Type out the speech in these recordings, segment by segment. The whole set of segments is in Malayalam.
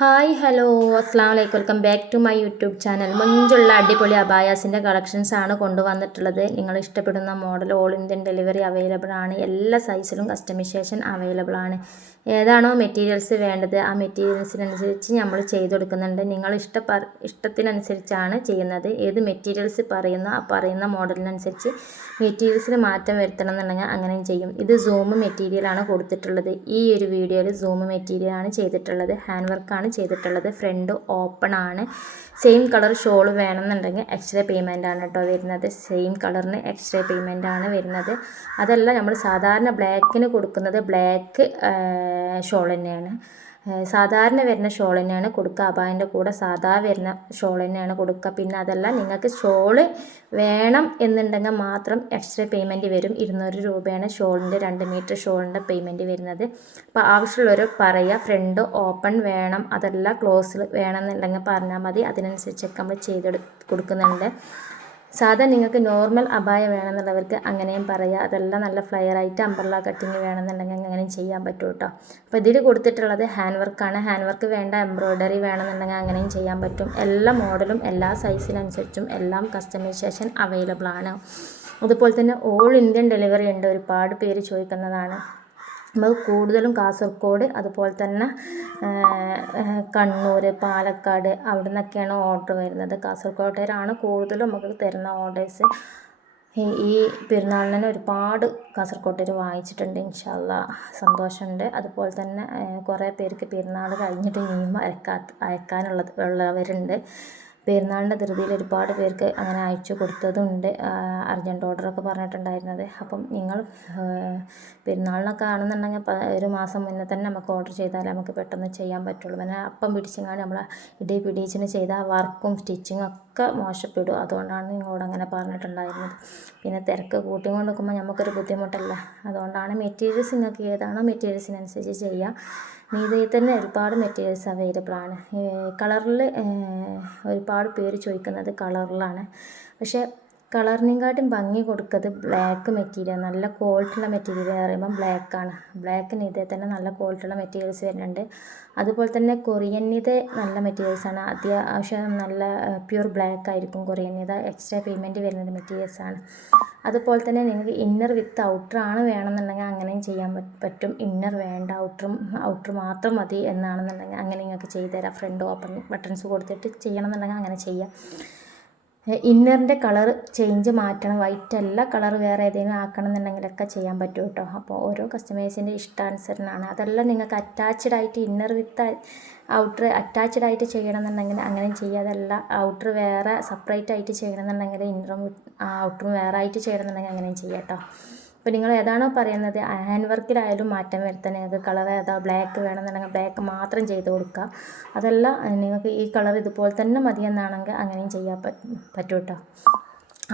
ഹായ് ഹലോ അസ്സാം വലൈക്കും welcome back to my YouTube channel. മുഞ്ചുള്ള അടിപൊളി അബായാസിൻ്റെ കളക്ഷൻസ് ആണ് കൊണ്ടുവന്നിട്ടുള്ളത്. നിങ്ങൾ ഇഷ്ടപ്പെടുന്ന model all Indian delivery available ആണ്. എല്ലാ സൈസിലും കസ്റ്റമൈസേഷൻ അവൈലബിൾ ആണ്. ഏതാണോ മെറ്റീരിയൽസ് വേണ്ടത് ആ മെറ്റീരിയൽസിനനുസരിച്ച് നമ്മൾ ചെയ്ത് കൊടുക്കുന്നുണ്ട്. നിങ്ങൾ ഇഷ്ടത്തിനനുസരിച്ചാണ് ചെയ്യുന്നത്. ഏത് മെറ്റീരിയൽസ് പറയുന്ന മോഡലിനനുസരിച്ച് മെറ്റീരിയൽസിന് മാറ്റം വരുത്തണം എന്നുണ്ടെങ്കിൽ അങ്ങനെയും ചെയ്യും. ഇത് സൂം മെറ്റീരിയലാണ് കൊടുത്തിട്ടുള്ളത്. ഈ ഒരു വീഡിയോയിൽ സൂം മെറ്റീരിയലാണ് ചെയ്തിട്ടുള്ളത്. ഹാൻഡ് വർക്കാണ് ചെയ്തിട്ടുള്ളത്. ഫ്രണ്ട് ഓപ്പൺ ആണ്. സെയിം കളർ ഷോൾ വേണമെന്നുണ്ടെങ്കിൽ എക്സ്ട്രാ പേയ്മെൻ്റ് ആണ് കേട്ടോ വരുന്നത്. സെയിം കളറിന് എക്സ്ട്രാ പേയ്മെൻ്റ് ആണ് വരുന്നത്. അതല്ല നമ്മൾ സാധാരണ ബ്ലാക്കിന് കൊടുക്കുന്നത് ബ്ലാക്ക് ഷോൾ തന്നെയാണ്. സാധാരണ വരുന്ന ഷോൾ തന്നെയാണ് കൊടുക്കുക. അബായൻ്റെ കൂടെ സാധാ വരുന്ന ഷോൾ തന്നെയാണ് കൊടുക്കുക. പിന്നെ അതല്ല നിങ്ങൾക്ക് ഷോള് വേണം എന്നുണ്ടെങ്കിൽ മാത്രം എക്സ്ട്രാ പേയ്മെൻറ്റ് വരും. 200 രൂപയാണ് ഷോളിൻ്റെ 2 മീറ്റർ ഷോളിൻ്റെ പേയ്മെൻറ്റ് വരുന്നത്. അപ്പോൾ ആവശ്യമുള്ളവർ പറയുക ഫ്രണ്ട് ഓപ്പൺ വേണം അതല്ല ക്ലോസ് വേണം എന്നുണ്ടെങ്കിൽ പറഞ്ഞാൽ മതി. അതിനനുസരിച്ചൊക്കെ നമ്മൾ ചെയ്ത് കൊടുക്കുന്നുണ്ട്. സാധാ നിങ്ങൾക്ക് നോർമൽ അബായ വേണമെന്നുള്ളവർക്ക് അങ്ങനെയും പറയാം. അതെല്ലാം നല്ല ഫ്ലയർ ആയിട്ട് അംബ്രല്ല കട്ടിങ് വേണമെന്നുണ്ടെങ്കിൽ അങ്ങനെയും ചെയ്യാൻ പറ്റും കേട്ടോ. അപ്പോൾ ഇതിൽ കൊടുത്തിട്ടുള്ളത് ഹാൻഡ് വർക്കാണ്. ഹാൻഡ് വർക്ക് വേണ്ട എംബ്രോയ്ഡറി വേണമെന്നുണ്ടെങ്കിൽ അങ്ങനെയും ചെയ്യാൻ പറ്റും. എല്ലാ മോഡലും എല്ലാ സൈസിനനുസരിച്ചും എല്ലാം കസ്റ്റമൈസേഷൻ അവൈലബിൾ ആണ്. അതുപോലെ തന്നെ ഓൾ ഇന്ത്യൻ ഡെലിവറി ഉണ്ട്. ഒരുപാട് പേര് ചോദിക്കുന്നതാണ്. നമ്മൾ കൂടുതലും കാസർഗോഡ് അതുപോലെ തന്നെ കണ്ണൂർ പാലക്കാട് അവിടെ നിന്നൊക്കെയാണ് ഓർഡർ വരുന്നത്. കാസർഗോഡേരാണ് കൂടുതലും നമുക്ക് തരുന്ന ഓർഡേഴ്സ്. ഈ പെരുന്നാളിന് ഒരുപാട് കാസർഗോഡേർ വാങ്ങിച്ചിട്ടുണ്ട്. ഇൻഷാ അല്ലാഹ് സന്തോഷമുണ്ട്. അതുപോലെ തന്നെ കുറേ പേർക്ക് പെരുന്നാൾ കഴിഞ്ഞിട്ട് ഇനിയും അയക്കാനുള്ളവരുണ്ട്. പെരുന്നാളിൻ്റെ ധൃതിയിൽ ഒരുപാട് പേർക്ക് അങ്ങനെ അയച്ചു കൊടുത്തതുണ്ട്. അർജൻറ്റ് ഓർഡറൊക്കെ പറഞ്ഞിട്ടുണ്ടായിരുന്നത്. അപ്പം നിങ്ങൾ പെരുന്നാളിനൊക്കെ ആണെന്നുണ്ടെങ്കിൽ ഒരു മാസം മുന്നേ തന്നെ നമുക്ക് ഓർഡർ ചെയ്താൽ നമുക്ക് പെട്ടെന്ന് ചെയ്യാൻ പറ്റുള്ളൂ. പിന്നെ അപ്പം പിടിച്ചെങ്ങാണ്ട് നമ്മൾ പിടിച്ചിന് ചെയ്താൽ വർക്കും സ്റ്റിച്ചിങ്ങും ഒക്കെ മോശപ്പെടും. അതുകൊണ്ടാണ് നിങ്ങളോട് അങ്ങനെ പറഞ്ഞിട്ടുണ്ടായിരുന്നത്. പിന്നെ തിരക്ക് കൂട്ടിക്കൊണ്ട് നിൽക്കുമ്പോൾ നമുക്കൊരു ബുദ്ധിമുട്ടല്ല. അതുകൊണ്ടാണ് മെറ്റീരിയൽസ് നിങ്ങൾക്ക് ഏതാണോ മെറ്റീരിയൽസിനനുസരിച്ച് ചെയ്യുക. മീതയിൽ തന്നെ ഒരുപാട് മെറ്റീരിയൽസ് അവൈലബിൾ ആണ്. കളറിൽ ഒരുപാട് പേര് ചോദിക്കുന്നത് കളറിലാണ്. പക്ഷേ കളറിനെക്കാട്ടും ഭംഗി കൊടുക്കുന്നത് ബ്ലാക്ക് മെറ്റീരിയൽ. നല്ല ക്വാളിറ്റിയുള്ള മെറ്റീരിയൽ പറയുമ്പം ബ്ലാക്കാണ്. ബ്ലാക്കിന് ഇതേ തന്നെ നല്ല ക്വാളിറ്റിയുള്ള മെറ്റീരിയൽസ് വരുന്നുണ്ട്. അതുപോലെ തന്നെ കൊറിയനിത് നല്ല മെറ്റീരിയൽസാണ്. അത്യാവശ്യം നല്ല പ്യൂർ ബ്ലാക്ക് ആയിരിക്കും കൊറിയനിത്. എക്സ്ട്രാ പേയ്മെൻറ്റ് വരുന്നത് മെറ്റീരിയൽസാണ്. അതുപോലെ തന്നെ നിങ്ങൾക്ക് ഇന്നർ വിത്ത് ഔട്ടറാണ് വേണമെന്നുണ്ടെങ്കിൽ അങ്ങനെയും ചെയ്യാൻ പറ്റും. ഇന്നർ വേണ്ട ഔട്ടർ മാത്രം മതി എന്നാണെന്നുണ്ടെങ്കിൽ അങ്ങനെ നിങ്ങൾക്ക് ചെയ്തു തരാം. ഫ്രണ്ട് ഓപ്പൺ ബട്ടൺസ് കൊടുത്തിട്ട് ചെയ്യണമെന്നുണ്ടെങ്കിൽ അങ്ങനെ ചെയ്യാം. ഇന്നറിൻ്റെ കളർ ചേഞ്ച് മാറ്റണം. വൈറ്റ് അല്ല കളർ വേറെ ഏതെങ്കിലും ആക്കണം എന്നുണ്ടെങ്കിലൊക്കെ ചെയ്യാൻ പറ്റും കേട്ടോ. അപ്പോൾ ഓരോ കസ്റ്റമേഴ്സിൻ്റെ ഇഷ്ടാനുസരണമാണ്. അതെല്ലാം നിങ്ങൾക്ക് അറ്റാച്ച്ഡ് ആയിട്ട് ഇന്നർ വിത്ത് ഔട്ടർ അറ്റാച്ച്ഡ് ആയിട്ട് ചെയ്യണമെന്നുണ്ടെങ്കിൽ അങ്ങനെ ചെയ്യുക. അതല്ല ഔട്ടർ വേറെ സെപ്പറേറ്റ് ആയിട്ട് ചെയ്യണമെന്നുണ്ടെങ്കിൽ ഇന്നറും ഔട്ടറും വേറെ ആയിട്ട് ചെയ്യണമെന്നുണ്ടെങ്കിൽ അങ്ങനെയും ചെയ്യാം കേട്ടോ. അപ്പോൾ നിങ്ങൾ ഏതാണോ പറയുന്നത് ഹാൻഡ് വർക്കിലായാലും മാറ്റം വരുത്താൻ നിങ്ങൾക്ക് കളർ ഏതാ ബ്ലാക്ക് വേണമെന്നുണ്ടെങ്കിൽ ബ്ലാക്ക് മാത്രം ചെയ്ത് കൊടുക്കുക. അതല്ല നിങ്ങൾക്ക് ഈ കളർ ഇതുപോലെ തന്നെ മതിയെന്നാണെങ്കിൽ അങ്ങനെയും ചെയ്യാൻ പറ്റും കേട്ടോ.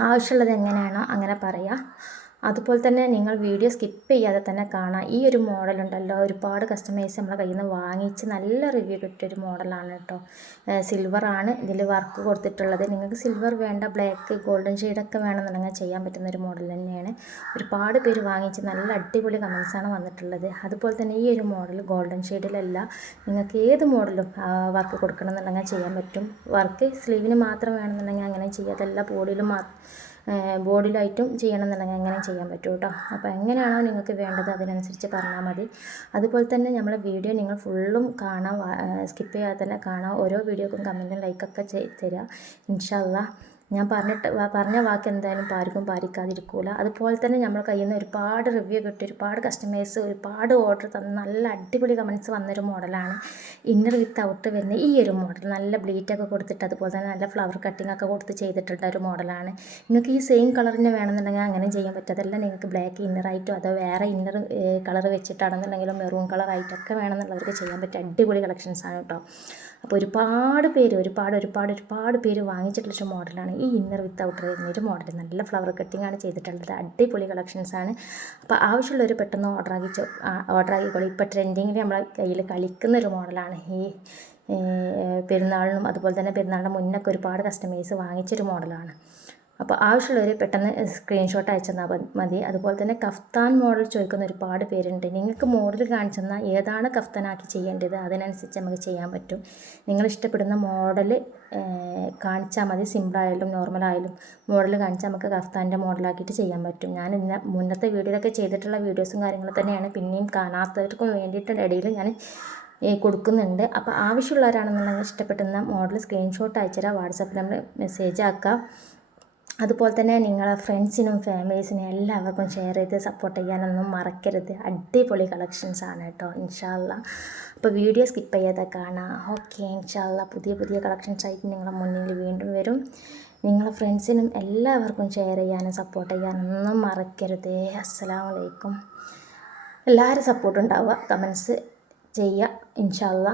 ആവശ്യമുള്ളത് എങ്ങനെയാണോ അങ്ങനെ പറയുക. അതുപോലെ തന്നെ നിങ്ങൾ വീഡിയോ സ്കിപ്പ് ചെയ്യാതെ തന്നെ കാണാം. ഈ ഒരു മോഡലുണ്ടല്ലോ ഒരുപാട് കസ്റ്റമേഴ്സ് നമ്മളെ കയ്യിൽ നിന്ന് വാങ്ങിച്ച് നല്ല റിവ്യൂ കിട്ടിയൊരു മോഡലാണ് കേട്ടോ. സിൽവറാണ് ഇതിൽ വർക്ക് കൊടുത്തിട്ടുള്ളത്. നിങ്ങൾക്ക് സിൽവർ വേണ്ട ബ്ലാക്ക് ഗോൾഡൻ ഷെയ്ഡൊക്കെ വേണമെന്നുണ്ടെങ്കിൽ ചെയ്യാൻ പറ്റുന്ന ഒരു മോഡൽ തന്നെയാണ്. ഒരുപാട് പേര് വാങ്ങിച്ച് നല്ല അടിപൊളി കമൻസാണ് വന്നിട്ടുള്ളത്. അതുപോലെ തന്നെ ഈ ഒരു മോഡൽ ഗോൾഡൻ ഷെയ്ഡിലല്ല നിങ്ങൾക്ക് ഏത് മോഡലും വർക്ക് കൊടുക്കണമെന്നുണ്ടെങ്കിൽ ചെയ്യാൻ പറ്റും. വർക്ക് സ്ലീവിന് മാത്രം വേണമെന്നുണ്ടെങ്കിൽ അങ്ങനെ ചെയ്യാം. അതല്ല ബോഡിയിലായിട്ടും ചെയ്യണമെന്നുണ്ടെങ്കിൽ അങ്ങനെ ചെയ്യാൻ പറ്റും കേട്ടോ. അപ്പോൾ എങ്ങനെയാണോ നിങ്ങൾക്ക് വേണ്ടത് അതിനനുസരിച്ച് പറഞ്ഞാൽ മതി. അതുപോലെ തന്നെ നമ്മളെ വീഡിയോ നിങ്ങൾ ഫുള്ളും കാണാം, സ്കിപ്പ് ചെയ്യാതെ തന്നെ കാണാം. ഓരോ വീഡിയോക്കും കമൻറ്റും ലൈക്കൊക്കെ തരിക ഇൻഷാ അല്ലാഹ്. ഞാൻ പറഞ്ഞ വാക്ക് എന്തായാലും ആർക്കും പാലിക്കാതിരിക്കില്ല. അതുപോലെ തന്നെ നമ്മൾ കയ്യിൽ നിന്ന് ഒരുപാട് റിവ്യൂ കിട്ടി, ഒരുപാട് കസ്റ്റമേഴ്സ് ഒരുപാട് ഓർഡർ തന്ന് നല്ല അടിപൊളി കമൻസ് വന്നൊരു മോഡലാണ് ഇന്നർ വിത്ത് ഔട്ടർ വരുന്ന ഈ ഒരു മോഡൽ. നല്ല ബ്ലീറ്റൊക്കെ കൊടുത്തിട്ട് അതുപോലെ തന്നെ നല്ല ഫ്ലവർ കട്ടിംഗ് ഒക്കെ കൊടുത്ത് ചെയ്തിട്ടുള്ള ഒരു മോഡലാണ്. നിങ്ങൾക്ക് ഈ സെയിം കളറിന് വേണമെന്നുണ്ടെങ്കിൽ അങ്ങനെ ചെയ്യാൻ പറ്റും. അതല്ല നിങ്ങൾക്ക് ബ്ലാക്ക് ഇന്നറായിട്ടോ അതോ വേറെ ഇന്നർ കളർ വെച്ചിട്ടാണെന്നുണ്ടെങ്കിലും മെറൂൺ കളറായിട്ടൊക്കെ വേണമെന്നുള്ളവർക്ക് ചെയ്യാൻ പറ്റും. അടിപൊളി കളക്ഷൻസാണ് കേട്ടോ. അപ്പോൾ ഒരുപാട് പേര് വാങ്ങിച്ചിട്ടുള്ള മോഡലാണ് ഈ ഇന്നർ വിത്ത് ഔട്ടർ വരുന്നൊരു മോഡൽ. നല്ല ഫ്ലവർ കട്ടിംഗ് ആണ് ചെയ്തിട്ടുള്ളത്. അടിപൊളി കളക്ഷൻസാണ്. അപ്പോൾ ആവശ്യമുള്ളവർ പെട്ടെന്ന് ഓർഡർ ആക്കിക്കോളി. ഇപ്പോൾ ട്രെൻഡിങ്ങിൽ നമ്മളെ കയ്യിൽ കളിക്കുന്നൊരു മോഡലാണ്. ഈ പെരുന്നാളിനും അതുപോലെ തന്നെ പെരുന്നാളിൻ്റെ മുന്നൊക്കെ ഒരുപാട് കസ്റ്റമേഴ്സ് വാങ്ങിച്ചൊരു മോഡലാണ്. അപ്പോൾ ആവശ്യമുള്ളവർ പെട്ടെന്ന് സ്ക്രീൻഷോട്ട് അയച്ചെന്നാൽ മതി. അതുപോലെ തന്നെ കഫ്താൻ മോഡൽ ചോദിക്കുന്ന ഒരുപാട് പേരുണ്ട്. നിങ്ങൾക്ക് മോഡൽ കാണിച്ചു തന്നാൽ ഏതാണ് കഫ്താനാക്കി ചെയ്യേണ്ടത് അതിനനുസരിച്ച് നമുക്ക് ചെയ്യാൻ പറ്റും. നിങ്ങൾ ഇഷ്ടപ്പെടുന്ന മോഡൽ കാണിച്ചാൽ മതി. സിമ്പിളായാലും നോർമലായാലും മോഡൽ കാണിച്ചാൽ നമുക്ക് കഫ്താൻ്റെ മോഡലാക്കിയിട്ട് ചെയ്യാൻ പറ്റും. ഞാൻ മുന്നത്തെ വീഡിയോയിലൊക്കെ ചെയ്തിട്ടുള്ള വീഡിയോസും കാര്യങ്ങളും തന്നെയാണ് പിന്നെയും കാണാത്തവർക്കും വേണ്ടിയിട്ട് ഇടയിൽ ഞാൻ കൊടുക്കുന്നുണ്ട്. അപ്പോൾ ആവശ്യമുള്ളവരാണെന്നുണ്ടെങ്കിൽ ഇഷ്ടപ്പെടുന്ന മോഡൽ സ്ക്രീൻഷോട്ട് അയച്ചുതരാം. വാട്സാപ്പിൽ നമ്മൾ മെസ്സേജ് ആക്കാം. അതുപോലെ തന്നെ നിങ്ങളെ ഫ്രണ്ട്സിനും ഫാമിലീസിനും എല്ലാവർക്കും ഷെയർ ചെയ്ത് സപ്പോർട്ട് ചെയ്യാനൊന്നും മറക്കരുത്. അടിപൊളി കളക്ഷൻസാണ് കേട്ടോ. ഇൻഷാ അല്ലാ. അപ്പോൾ വീഡിയോ സ്കിപ്പ് ചെയ്യാതെ കാണാം. ഓക്കെ, ഇൻഷാ അല്ലാ പുതിയ പുതിയ കളക്ഷൻസായിട്ട് നിങ്ങളുടെ മുന്നിൽ വീണ്ടും വരും. നിങ്ങളെ ഫ്രണ്ട്സിനും എല്ലാവർക്കും ഷെയർ ചെയ്യാനും സപ്പോർട്ട് ചെയ്യാനൊന്നും മറക്കരുത്. അസ്സലാമു അലൈക്കും. എല്ലാവരും സപ്പോർട്ട് ഉണ്ടാവുക, കമൻസ് ചെയ്യുക. ഇൻഷാ അല്ലാ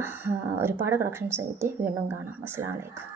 ഒരുപാട് കളക്ഷൻസായിട്ട് വീണ്ടും കാണാം. അസ്സലാമു അലൈക്കും.